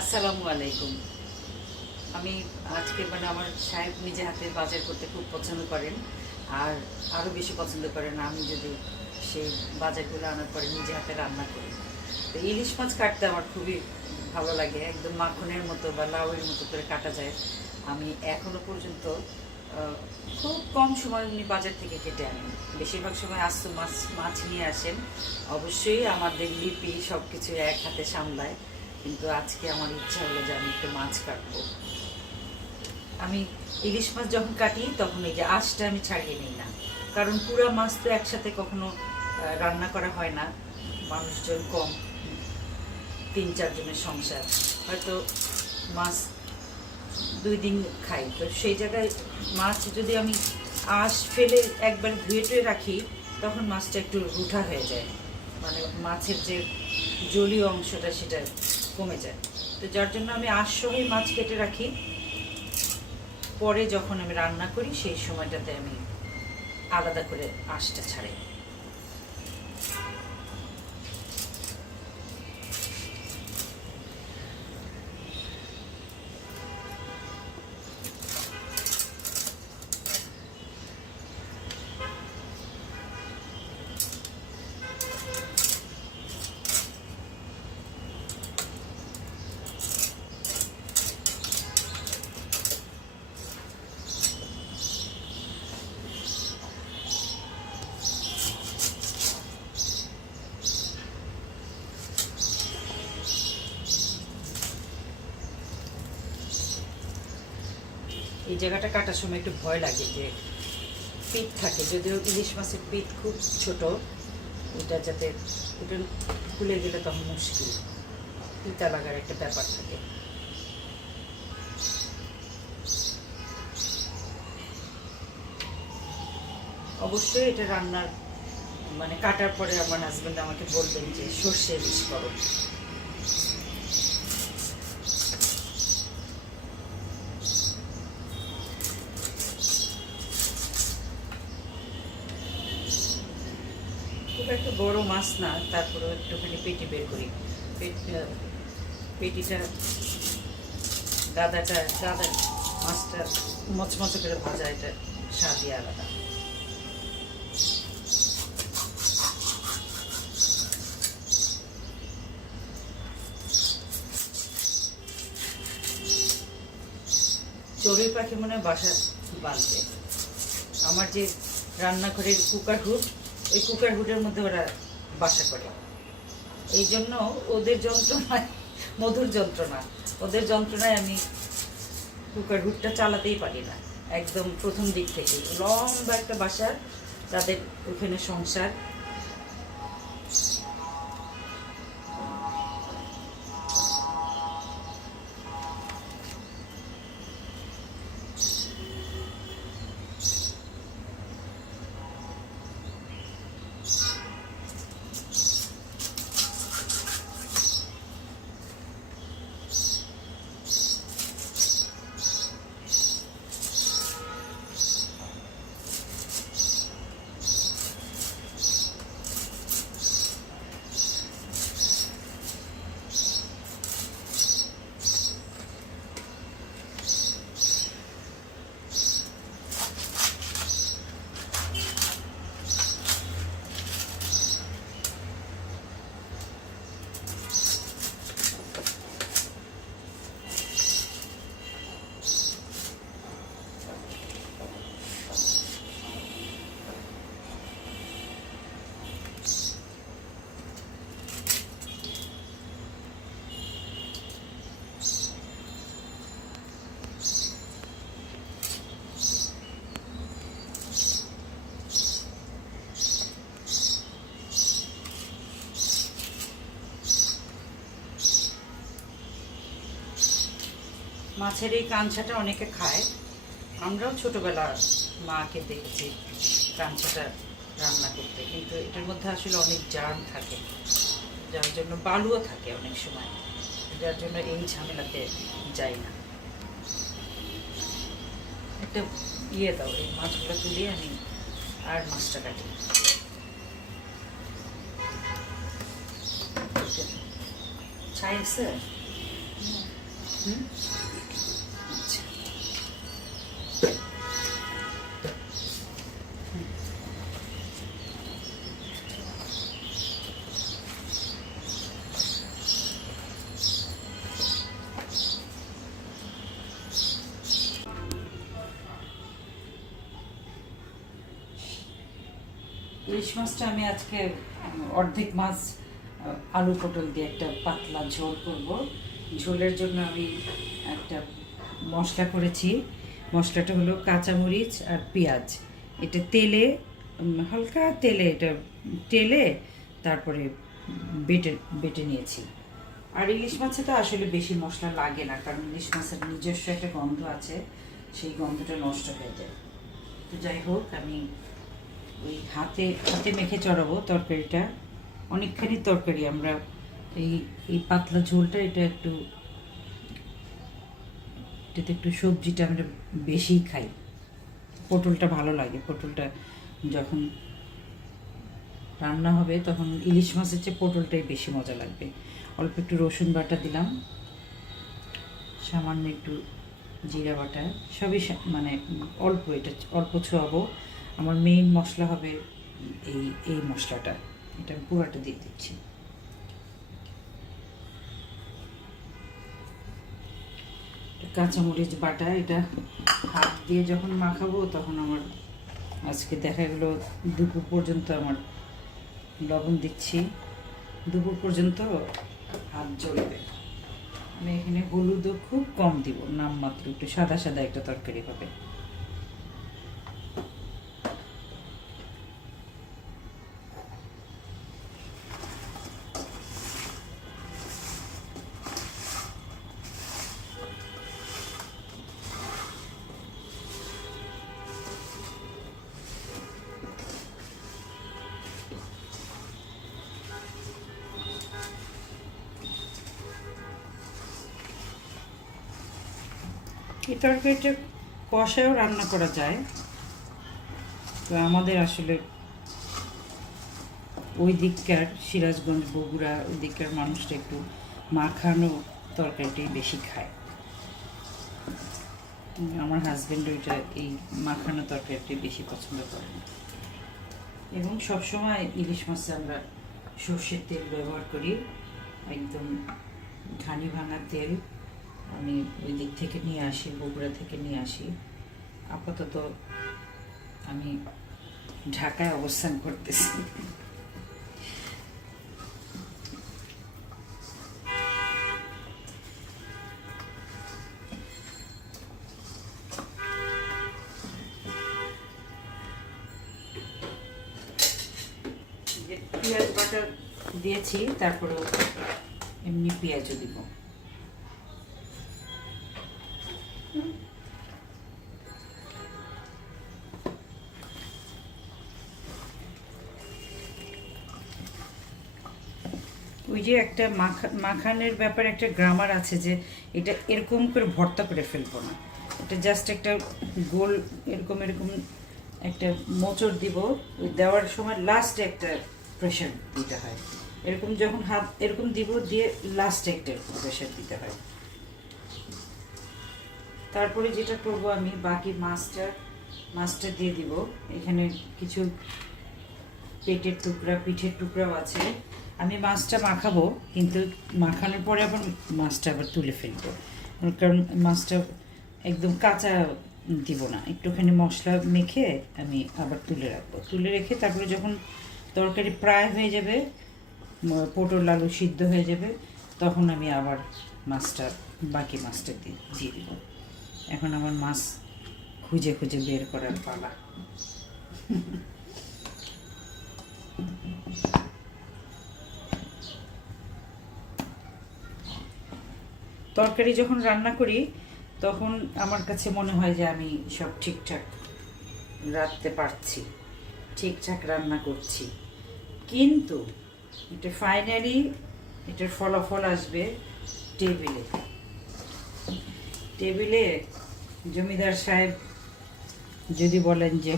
আসসালামু আলাইকুম। আমি আজকে আমার সাহেব নিজে হাতে বাজার করতে খুব পছন্দ করেন, আর আরও বেশি পছন্দ করেন আমি যদি সেই বাজারগুলো আনার পরে নিজে হাতে রান্না করি। তো ইলিশ মাছ কাটতে আমার খুবই ভালো লাগে, একদম মাখনের মতো বা লাউয়ের মতো করে কাটা যায়। আমি এখনও পর্যন্ত খুব কম সময় উনি বাজার থেকে কেটে আনেন, বেশিরভাগ সময় আস্ত মাছ মাছ নিয়ে আসেন। অবশ্যই আমাদের লিপি সব কিছু এক হাতে সামলায়, কিন্তু আজকে আমার ইচ্ছা হলো যে আমি একটু মাছ কাটবো। আমি ইলিশ মাছ যখন কাটি তখন এই যে আঁশটা আমি ছাড়িয়ে নিই না, কারণ পুরা মাছ তো একসাথে কখনো রান্না করা হয় না, মানুষজন কম, 3-4 জনের সংসার, হয়তো মাছ 2 দিন খাই। তো সেই জায়গায় মাছ যদি আমি আঁশ ফেলে একবার ধুয়ে টুয়ে রাখি তখন মাছটা একটু রুঠা হয়ে যায়, মানে মাছের যে জলীয় অংশটা সেটা কমে যায়। তো যার জন্য আমি আঁশ সহই মাছ কেটে রাখি, পরে যখন আমি রান্না করি সেই সময়টাতে আমি আলাদা করে আঁশটা ছাড়াই। এই জায়গাটা কাটার সময় একটু ভয় লাগে যে পিঠ থাকে, যদিও ইলিশ মাছের পিঠ খুব ছোট, এটা যাতে এটা খুলে গেলে তখন মুশকিল, পিতা লাগার একটা ব্যাপার থাকে। অবশ্যই এটা রান্নার কাটার পরে আমার হাজব্যান্ড আমাকে বলবেন যে সর্ষে ইলিশ করো। খুব একটা বড় মাছ না, তারপরেও একটুখানি পেটি বের করি। পেটিটা গাদা মাছটা মচমচে করে ভাজা, এটা স্বাদই আলাদা। চড়ুই পাখি মনে হয় বাসা বাঁধবে। আমার যে রান্নাঘরের কুকার হুড, ওই কুকার হুডের মধ্যে ওরা বাসা করে। এই জন্য ওদের যন্ত্রণায়, মধুর যন্ত্রণা, ওদের যন্ত্রণায় আমি কুকার হুডটা চালাতেই পারি না। একদম প্রথম দিক থেকে লম্বা একটা বাসা, তাদের ওখানে সংসার। মাছের এই কাঞ্চাটা অনেকে খায়, আমরাও ছোটবেলা মাকে দেখেছি কাঞ্চাটা রান্না করতে, কিন্তু এটার মধ্যে আসলে অনেক জার্ম থাকে, যার জন্য বালুও থাকে অনেক সময়, যার জন্য এই ঝামেলাতে যাই না। একটা দাও, এই মাছগুলো তুলিয়ে আমি আর মাছটা কাটি। ছাই আছে আচ্ছা, ইলিশ মাছটা আমি আজকে অর্ধেক মাছ আলু পটল দিয়ে একটা পাতলা ঝোল করব। ঝোলের জন্য আমি একটা মশলা করেছি। মশলাটা হলো কাঁচামরিচ আর পেঁয়াজ। এটা তেলে হালকা তেলে এটা তেলে তারপরে বেটে বেটে নিয়েছি। আর ইলিশ মাছে তো আসলে বেশি মশলা লাগে না, কারণ ইলিশ মাছের নিজস্ব একটা গন্ধ আছে, সেই গন্ধটা নষ্ট হয়ে যায়। তো যাই হোক, আমি ওই হাতে হাতে মেখে চড়াবো তরকারিটা। অনেকখানি তরকারি আমরা এই এই পাতলা ঝোলটা এটা এটাতে একটু সবজিটা আমরা বেশি খাই। পটলটা ভালো লাগে, পটলটা যখন রান্না হবে তখন ইলিশ মাছের চেয়ে পটলটাই বেশি মজা লাগবে। অল্প একটু রসুন বাটা দিলাম, সামান্য একটু জিরা বাটা, সবই মানে অল্প, এটা অল্প ছোঁয়াবো। আমার মেইন মশলা হবে এই এই মশলাটা, এটা আমি পুরাটা দিয়ে দিচ্ছি। কাঁচামরিচ বাটা, এটা হাত দিয়ে যখন মাখাবো তখন আমার আজকে দেখা গেলো দুপুর পর্যন্ত আমার লবণ দিচ্ছি, দুপুর পর্যন্ত হাত জ্বলবে। আমি এখানে হলুদও খুব কম দিব, নামমাত্র, একটু সাদা সাদা একটা তরকারি হবে। এই তরকারিটা কষায়ও রান্না করা যায়, তো আমাদের আসলে ওই দিককার সিরাজগঞ্জ বগুড়া ওই দিককার মানুষটা একটু মাখানো তরকারিটাই বেশি খায়। আমার হাজব্যান্ড ওইটা এই মাখানো তরকারিটাই বেশি পছন্দ করেন। এবং সবসময় ইলিশ মাছে আমরা সর্ষের তেল ব্যবহার করি, একদম ঘানি ভাঙা তেল। আমি ওই দিক থেকে নিয়ে আসি, বগুড়া থেকে নিয়ে আসি। আপাতত আমি ঢাকায় অবস্থান করতেছি। পেঁয়াজ বাটা দিয়েছি, তারপরে এমনি পেঁয়াজও দিব। ওই যে একটা মাখানের ব্যাপারে একটা গ্রামার আছে যে এটা এরকম করে ভর্তা করে ফেলবো না, এটা জাস্ট একটা গোল এরকম এরকম একটা মোচড় দিব। ওই দেওয়ার সময় লাস্টে একটা প্রেশার দিতে হয়, এরকম যখন হাত এরকম দিব দিয়ে লাস্টে একটা প্রেশার দিতে হয়। তারপরে যেটা করব, আমি বাকি মাছটা দিয়ে দিব। এখানে কিছু পেটের টুকরা পিঠের টুকরাও আছে। আমি মাছটা মাখাবো, কিন্তু মাখানোর পরে আবার মাছটা আবার তুলে ফেলবো, কারণ মাছটা একদম কাঁচা দিব না, একটুখানি মশলা মেখে আমি আবার তুলে রাখবো। তুলে রেখে তারপরে যখন তরকারি প্রায় হয়ে যাবে, পটল আলু সিদ্ধ হয়ে যাবে, তখন আমি আবার বাকি মাছটা দিয়ে দিব। এখন আমার মাছ খুঁজে খুঁজে বের করার পালা। তরকারি যখন রান্না করি তখন আমার কাছে মনে হয় যে আমি সব ঠিকঠাক রাখতে পারছি, ঠিকঠাক রান্না করছি, কিন্তু এটা ফাইনালি এটার ফলাফল আসবে টেবিলে। জমিদার সাহেব যদি বলেন যে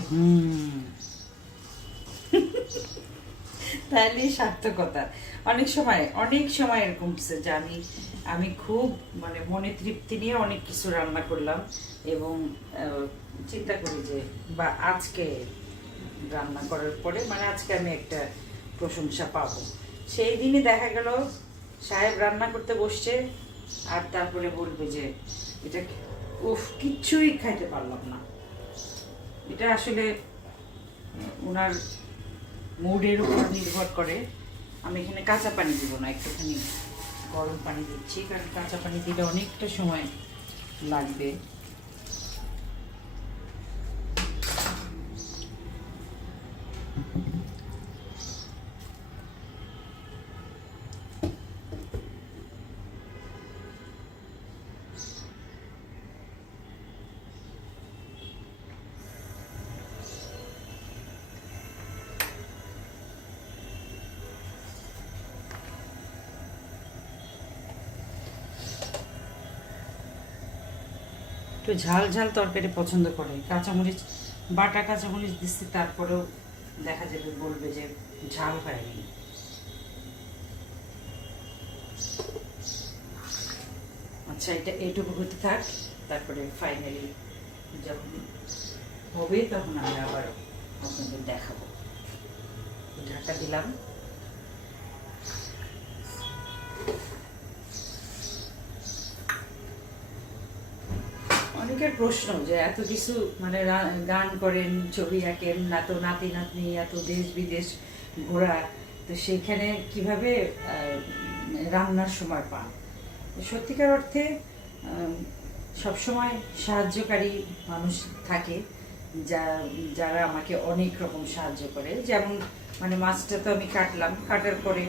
তাহলেই সার্থকতা। অনেক সময় এরকম হচ্ছে যে আমি খুব মানে মনে তৃপ্তি নিয়ে অনেক কিছু রান্না করলাম এবং চিন্তা করি যে বা আজকে রান্না করার পরে মানে আজকে আমি একটা প্রশংসা পাবো। সেই দিনই দেখা গেল সাহেব রান্না করতে বসছে আর তারপরে বলবে যে এটা কিচ্ছুই খাইতে পারলাম না। এটা আসলে ওনার মুডের উপর নির্ভর করে। আমি এখানে কাঁচা পানি দিব না, একটুখানি গরম পানি দিচ্ছি, কারণ কাঁচা পানি দিলে অনেকটা সময় লাগবে। একটু ঝাল ঝাল তরকারি পছন্দ করে, কাঁচামরিচ বাটা কাঁচামরিচ দিচ্ছি, তারপরেও দেখা যাবে বলবে যে ঝাল হয়নি। আচ্ছা, এটা এইটুকু হতে থাক, তারপরে ফাইনালি যখন হবে তখন আমি আবার আপনাদের দেখাবো। ঢাকা দিলাম। অনেকের প্রশ্ন যে এত কিছু মানে গান করেন, ছবি আঁকেন, নাতি নাতনি, এত দেশ বিদেশ ঘোরা, তো সেইখানে কিভাবে রান্নার সময় পান? সত্যিকার অর্থে সবসময় সাহায্যকারী মানুষ থাকে যারা আমাকে অনেক রকম সাহায্য করে। যেমন মানে মাছটা তো আমি কাটার পরে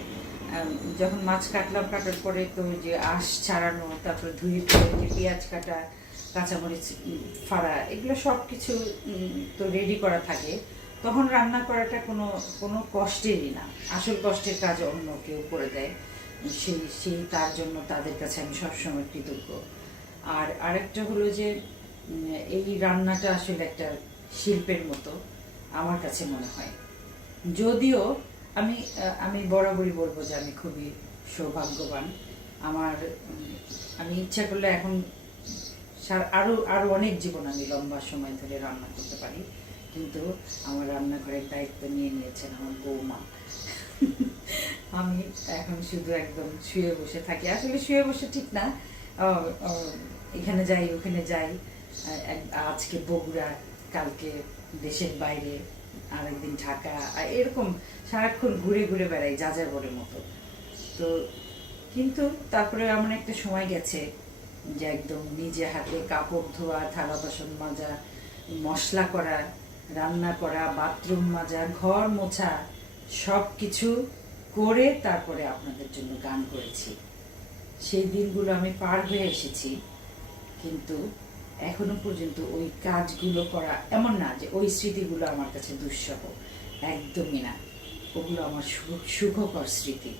যখন মাছ কাটার পরে তো যে আঁশ ছাড়ানো, তারপরে ধুয়ে যে পেঁয়াজ কাটা, কাঁচামরিচ ফাড়া, এগুলো সব কিছু তো রেডি করা থাকে। তখন রান্না করাটা কোনো কষ্টেরই না। আসল কষ্টের কাজ অন্য কেউ করে দেয়, সেই তার জন্য তাদের কাছে আমি সবসময় কৃতজ্ঞ। আর আরেকটা হলো যে এই রান্নাটা আসলে একটা শিল্পের মতো আমার কাছে মনে হয়। যদিও আমি বরাবরই বলবো যে আমি খুবই সৌভাগ্যবান। আমি ইচ্ছা করলে এখন আরো অনেক জীবন আমি লম্বা সময় ধরে রান্না করতে পারি, কিন্তু আমার রান্নাঘরের দায়িত্ব নিয়ে নিয়েছেন আমার বৌমা। আমি এখন শুধু একদম শুয়ে বসে থাকি। আসলে শুয়ে বসে ঠিক না, এখানে যাই ওখানে যাই, আজকে বগুড়া, কালকে দেশের বাইরে, আরেকদিন ঢাকা, এরকম সারাক্ষণ ঘুরে ঘুরে বেড়াই যাযাবরের মতো। তো কিন্তু তারপরে এমন একটা সময় গেছে যে একদম নিজে হাতে কাপড় ধোয়া, থালা বাসন মাজা, মশলা করা, রান্না করা, বাথরুম মাজা, ঘর মোছা, সব কিছু করে তারপরে আপনাদের জন্য গান করেছি। সেই দিনগুলো আমি পার হয়ে এসেছি, কিন্তু এখনো পর্যন্ত ওই কাজগুলো করা, এমন না যে ওই স্মৃতিগুলো আমার কাছে দুঃসহ, একদমই না। ওগুলো আমার সুখকর স্মৃতি।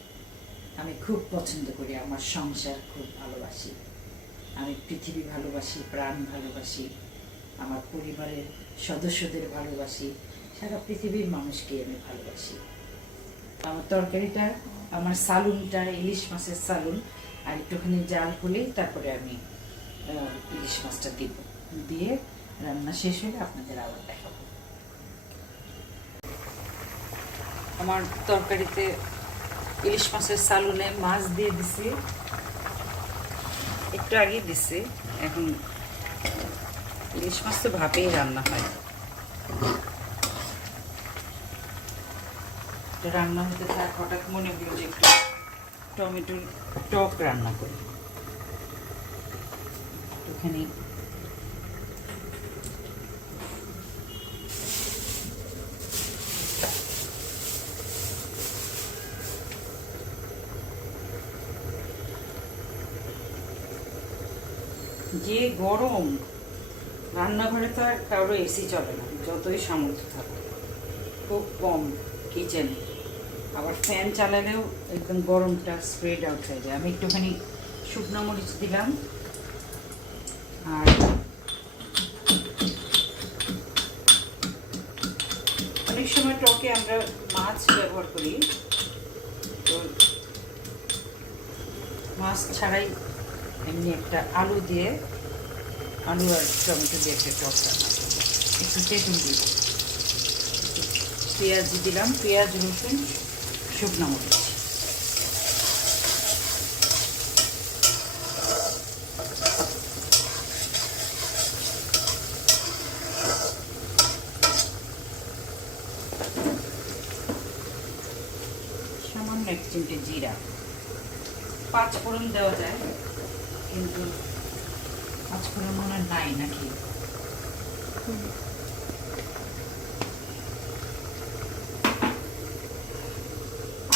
আমি খুব পছন্দ করি, আমার সংসার খুব ভালোবাসি, আমি পৃথিবী ভালোবাসি, প্রাণ ভালোবাসি, আমার পরিবারের সদস্যদের ভালোবাসি, সারা পৃথিবীর মানুষকে আমি ভালোবাসি। আমার তরকারিটা, আমার সালুনটা ইলিশ মাছের সালুন, আর একটুখানি জাল হলেই তারপরে আমি ইলিশ মাছটা দিয়ে রান্না শেষ হলে আপনাদের আবার দেখাবো। আমার তরকারিতে ইলিশ মাছের সালুনে মাছ দিয়ে দিছি, একটু আগে দিছি। এখন ইলিশ মাছ তো ভাপেই রান্না হয়, রান্না হতে থাক। হঠাৎ মনে হলো যে একটু টমেটোর টক রান্না করি। একটুখানি যে গরম, রান্নাঘরে তো আর কারো এসি চলে না, যতই সামর্থ্য থাকে, খুব কম কিচেনে। আবার ফ্যান চালালেও একদম গরমটা স্প্রেড আউট হয়ে যায়। আমি একটুখানি শুকনো মরিচ দিলাম, আর অনেক অনেক সময় টকে আমরা মাছ ব্যবহার করি, তো মাছ ছাড়াই এমনি একটা আলু দিয়ে, আলু আর টমেটো দিয়ে একটা টক রান্না করবো। একটু তেঁতুল দিব, পেঁয়াজ দিলাম, পেঁয়াজ রসুন শুকনো মরিচ। সামান্য 1 চিমটে জিরা, 5 ফোড়ন দেওয়া যায়, কিন্তু 5 ফোড়ন মনে হয় নাই নাকি।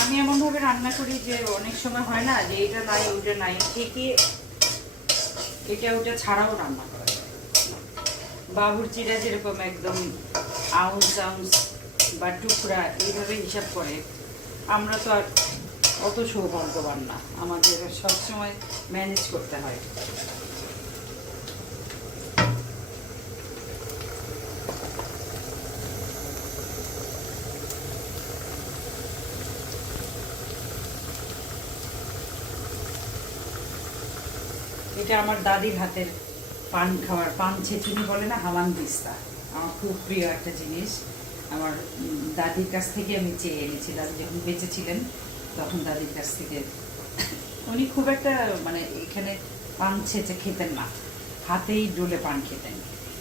আমি এমনভাবে রান্না করি যে অনেক সময় হয় না যে এটা নাই ওটা নাই, ঠিকই এটা ওটা ছাড়াও রান্না করা যায়। বাবুর্চিরা যেরকম একদম আউন্স আউন্স বা টুকরা এইভাবে হিসাব করে, আমরা তো আর অত সৌভাগ্যবান না, আমাদের সবসময় ম্যানেজ করতে হয়। এটা আমার দাদির হাতের পান খাওয়ার, পান ছেঁচুনি বলে না, হামান দিস্তা, আমার খুব প্রিয় একটা জিনিস। আমার দাদির কাছ থেকে আমি চেয়ে এনেছি, দাদি যখন বেঁচে ছিলেন তখন দাদির কাছ থেকে। উনি খুব একটা মানে এখানে পান ছেঁচে খেতেন না, হাতেই ডলে পান খেতেন।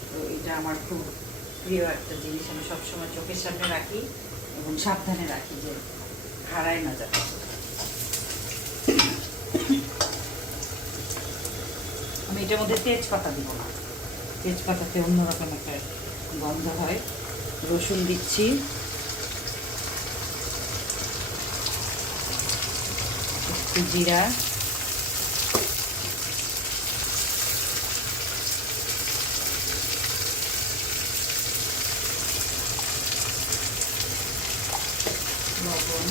তো এটা আমার খুব প্রিয় একটা জিনিস, আমি সবসময় চোখের সামনে রাখি এবং সাবধানে রাখি যে হারায় না যাবে। আমি এটার মধ্যে তেজপাতা দিব না, তেজপাতাতে অন্যরকম একটা গন্ধ হয়। রসুন দিচ্ছি, একটু জিরা, লবণ,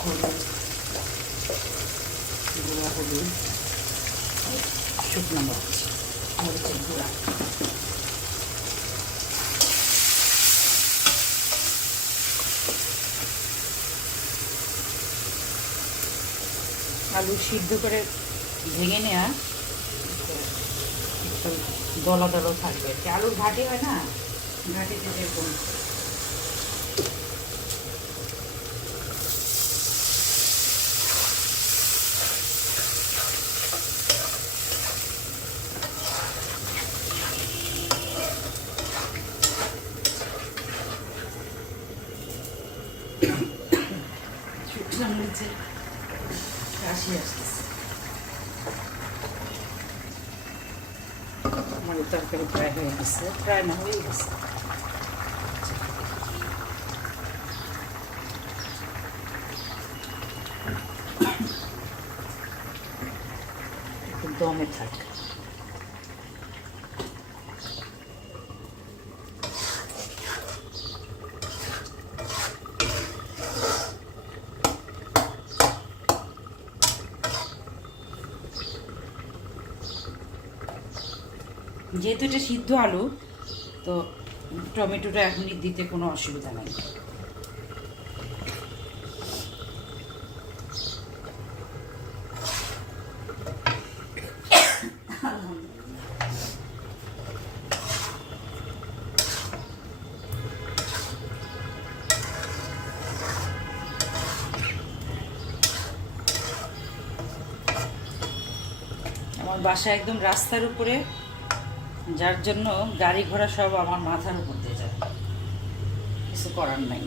হলুদ, গুঁড়া হলুদ, শুকনো মরিচ, মরিচের গুঁড়া। আলু সিদ্ধ করে ভেঙে নেওয়া, একটু দলা দলা থাকবে আর কি। আলুর ঘাটি হয় না, ঘাটিতে যেরকম শুকনো মরিচের কাশি আসতেছে। আমার তরকারি প্রায় হয়ে গেছে, প্রায় না হয়ে গেছে। একটু দমে থাক। যেহেতু এটা সিদ্ধ আলু, তো টমেটোটা এখনই দিতে কোনো অসুবিধা নেই। আমার বাসা একদম রাস্তার উপরে, যার জন্য গাড়ি ঘোড়া সব আমার মাথার উপর দিয়ে যায়, কিছু করার নাই।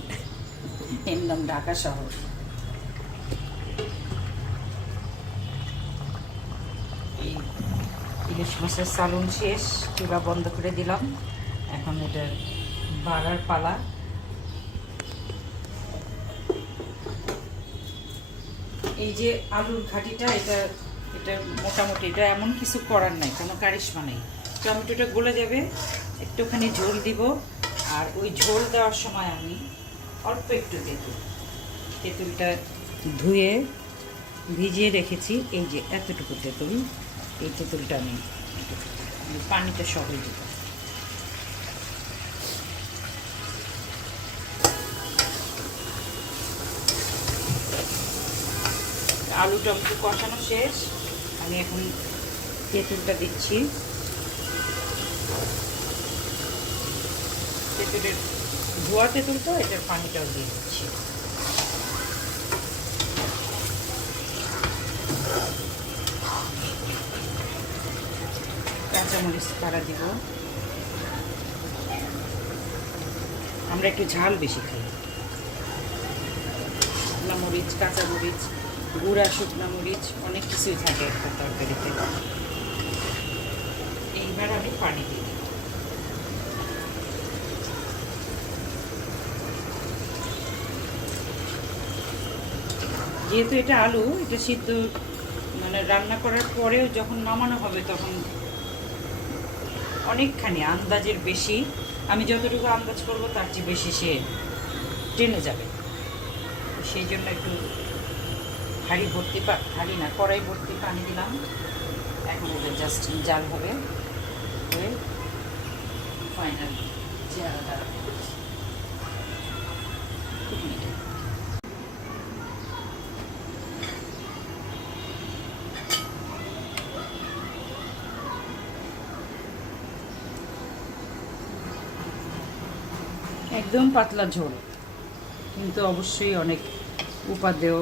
এর নাম ঢাকা শহর। এই ইলিশ মাছের সালন শেষ, চুলা বন্ধ করে দিলাম, এখন এটা বাড়ার পালা। এই যে আলুর ঘাটিটা, এটা এটা মোটামুটি, এটা এমন কিছু করার নাই, কোনো কারিশমা নেই। টমেটোটা গলে যাবে, একটুখানি ঝোল দিব, আর ওই ঝোল দেওয়ার সময় আমি অল্প একটু তেঁতুলটা ধুয়ে ভিজিয়ে রেখেছি, এই যে এতটুকু তেঁতুল, এই তেঁতুলটা আমি পানিটা সবই দিব। আলু টমেটো কষানো শেষ, আমি এখন তেঁতুলটা দিচ্ছি। তেঁতুলের ধোয়া তেঁতুল তো, এটার পানিটাও দিয়ে দিচ্ছি। কাঁচামরিচ পাড়া দিব, আমরা একটু ঝাল বেশি খাই। শুকনা মরিচ, কাঁচামরিচ, গুঁড়া শুকনা মরিচ, অনেক কিছুই থাকে একটা তরকারিতে। এইবার আমি পানি দিই। যেহেতু এটা আলু, এটা সিদ্ধ মানে রান্না করার পরেও যখন নামানো হবে তখন অনেকখানি আন্দাজের বেশি, আমি যতটুকু আন্দাজ করব তার চেয়ে বেশি সে টেনে যাবে। সেই জন্য একটু হাঁড়ি ভর্তি হাঁড়ি না, কড়াই ভর্তি পানি দিলাম। এখন এটা জাস্ট জাল হবে, ফাইনাল চেহারা একদম পাতলা ঝোল, কিন্তু অবশ্যই অনেক উপাদেয়,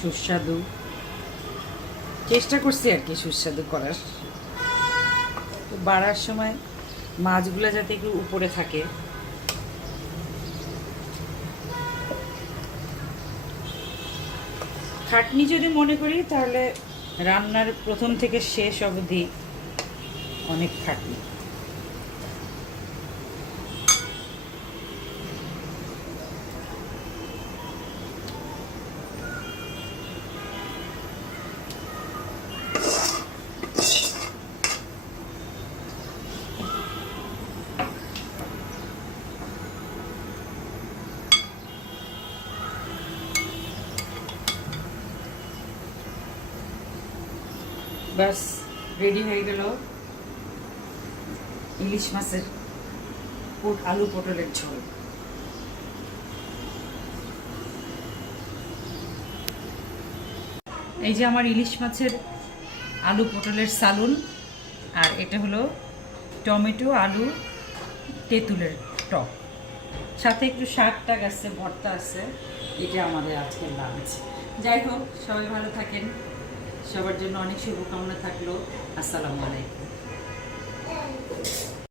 সুস্বাদু। চেষ্টা করছি আর কি সুস্বাদু করার। তো বাড়ার সময় মাছগুলো যাতে একটু উপরে থাকে। খাটনি যদি মনে করি তাহলে রান্নার প্রথম থেকে শেষ অবধি অনেক খাটনি। বাস রেডি হয়ে গেল ইলিশ মাছের আলু পটলের ঝোল। এই যে আমার ইলিশ মাছের আলু পটলের সালুন, আর এটা হলো টমেটো আলু তেঁতুলের টক, সাথে একটু শাক টাক আছে, ভর্তা আছে। এটা আমাদের আজকের লাঞ্চ। যাই হোক, সবাই ভালো থাকেন, সবার জন্য অনেক শুভকামনা থাকলো। আসসালামু আলাইকুম।